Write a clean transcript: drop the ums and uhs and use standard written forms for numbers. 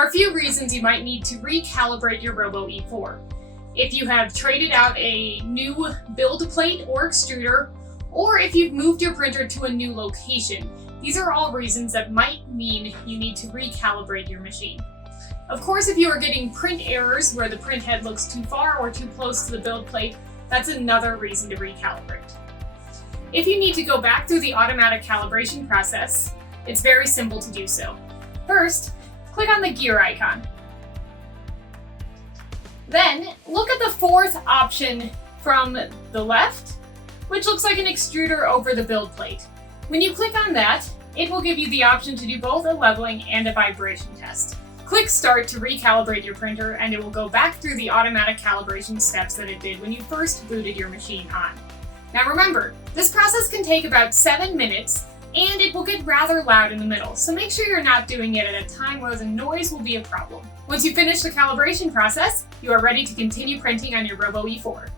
are a few reasons you might need to recalibrate your Robo E4. If you have traded out a new build plate or extruder, or if you've moved your printer to a new location, these are all reasons that might mean you need to recalibrate your machine. Of course, if you are getting print errors where the print head looks too far or too close to the build plate, that's another reason to recalibrate. If you need to go back through the automatic calibration process, it's very simple to do so. First, click on the gear icon. Then, look at the fourth option from the left, which looks like an extruder over the build plate. When you click on that, it will give you the option to do both a leveling and a vibration test. Click Start to recalibrate your printer, and it will go back through the automatic calibration steps that it did when you first booted your machine on. Now remember, this process can take about 7 minutes, and it will get rather loud in the middle, so make sure you're not doing it at a time where the noise will be a problem. Once you finish the calibration process, you are ready to continue printing on your Robo E4.